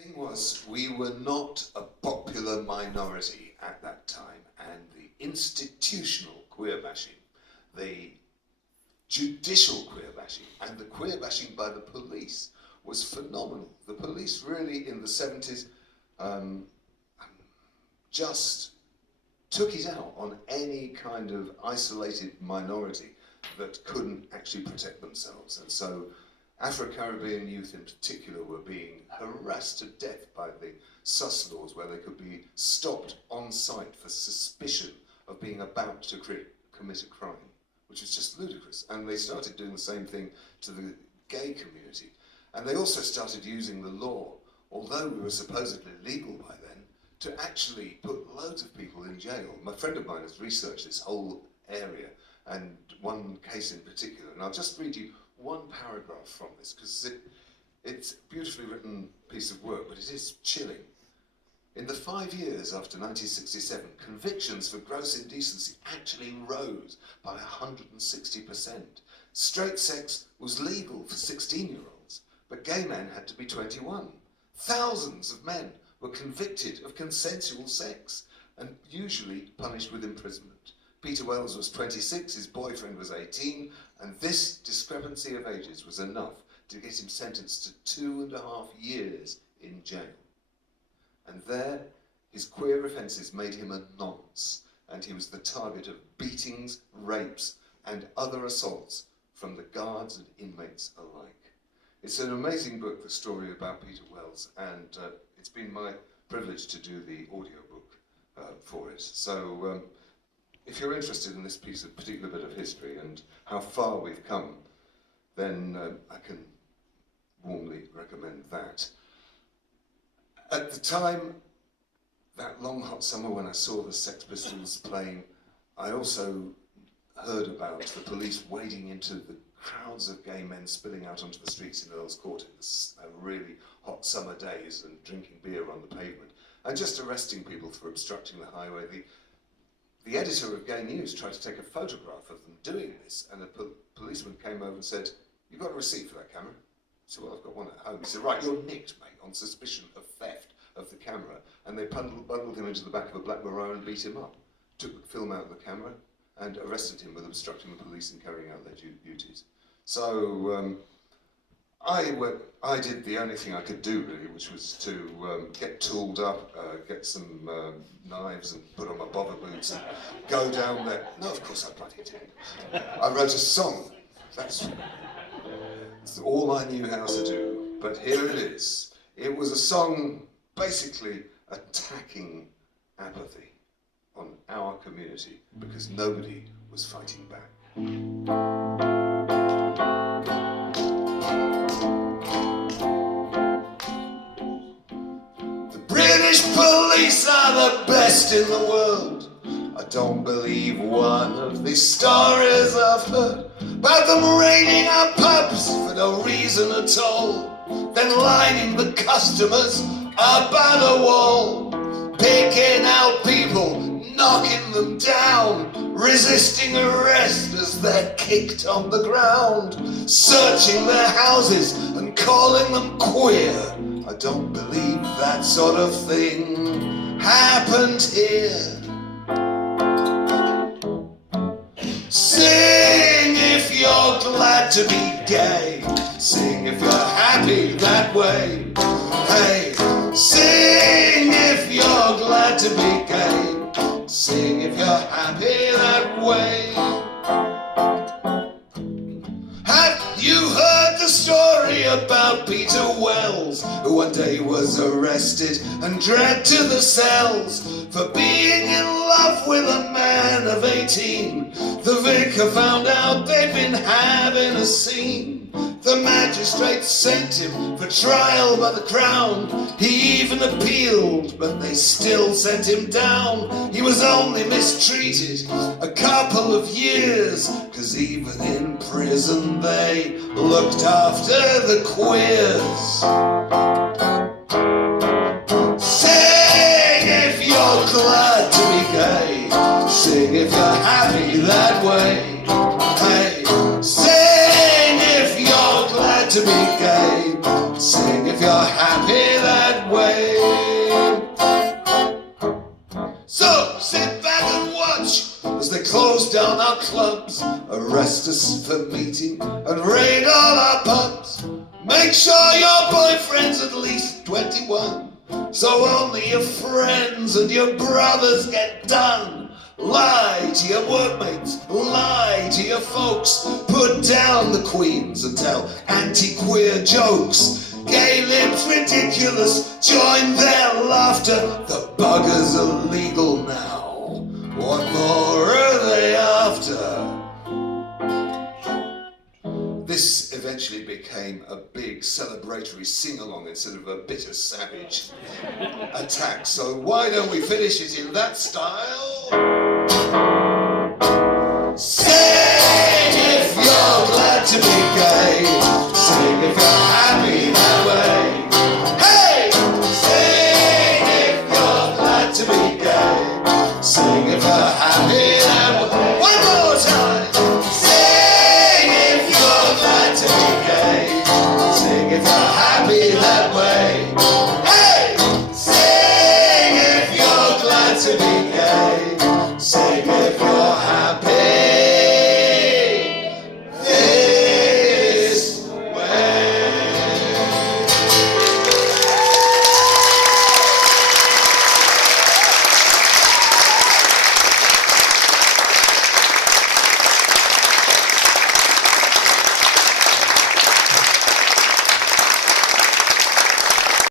thing was, we were not a popular minority at that time, and the institutional queer bashing, the judicial queer bashing, and the queer bashing by the police was phenomenal. The police really, in the 70s, just took it out on any kind of isolated minority that couldn't actually protect themselves. And so Afro-Caribbean youth in particular were being harassed to death by the sus laws, where they could be stopped on sight for suspicion of being about to commit a crime, which was just ludicrous. And they started doing the same thing to the gay community. And they also started using the law, although we were supposedly legal by then, to actually put loads of people in jail. My friend of mine has researched this whole area, and one case in particular, and I'll just read you one paragraph from this, because it's a beautifully written piece of work, but it is chilling. In the 5 years after 1967, convictions for gross indecency actually rose by 160%. Straight sex was legal for 16-year-olds, but gay men had to be 21. Thousands of men were convicted of consensual sex and usually punished with imprisonment. Peter Wells was 26, his boyfriend was 18, and this discrepancy of ages was enough to get him sentenced to 2.5 years in jail. And there, his queer offences made him a nonce, and he was the target of beatings, rapes, and other assaults from the guards and inmates alike. It's an amazing book, the story about Peter Wells, and it's been my privilege to do the audiobook for it. So if you're interested in this particular bit of history and how far we've come, then I can warmly recommend that. At the time, that long hot summer when I saw the Sex Pistols playing, I also heard about the police wading into the crowds of gay men spilling out onto the streets in Earl's Court in the really hot summer days and drinking beer on the pavement and just arresting people for obstructing the highway. The editor of Gay News tried to take a photograph of them doing this, and a policeman came over and said, "You've got a receipt for that camera?" I said, "Well, I've got one at home." He said, "Right, you're nicked, mate, on suspicion of theft of the camera." And they bundled him into the back of a black Morrow and beat him up, took the film out of the camera and arrested him with obstructing the police and carrying out their duties. So I did the only thing I could do, really, which was to get tooled up, get some knives and put on my bobber boots and go down there. No, of course I bloody did. I wrote a song. That's all I knew how to do. But here it is. It was a song basically attacking apathy on our community because nobody was fighting back. British police are the best in the world. I don't believe one of these stories I've heard about them raiding our pubs for no reason at all, then lining the customers up at a wall, picking out people, knocking them down, resisting arrest as they're kicked on the ground, searching their houses and calling them queer. I don't believe that sort of thing happened here. Sing if you're glad to be gay. Sing if you're happy that way. Hey, sing if you're glad to be gay. Sing if you're happy that way. Have you heard the story about Peter Wells, who one day was arrested and dragged to the cells for being in love with a man of 18? The vicar found out they'd been having a scene. The magistrate sent him for trial by the Crown. He even appealed, but they still sent him down. He was only mistreated a couple of years, 'cause even in prison they looked after the queers. Sing if you're glad to be gay. Sing if you're happy that way. Hey, sing if you're glad to be gay. Sing if you're happy that way. arrest us for meeting and raid all our pubs. Make sure your boyfriend's at least 21, so only your friends and your brothers get done. Lie to your workmates, lie to your folks, put down the queens and tell anti-queer jokes. Gay lips ridiculous, join their laughter. The buggers are legal now. What more are they after? This eventually became a big celebratory sing-along instead of a bitter savage attack. So why don't we finish it in that style? Sing if you're glad to be gay. Sing if you're happy that way. Hey! Sing if you're glad to be gay. Sing if you're happy that way. One more time! Sing if you're glad to be gay. Sing if you're happy.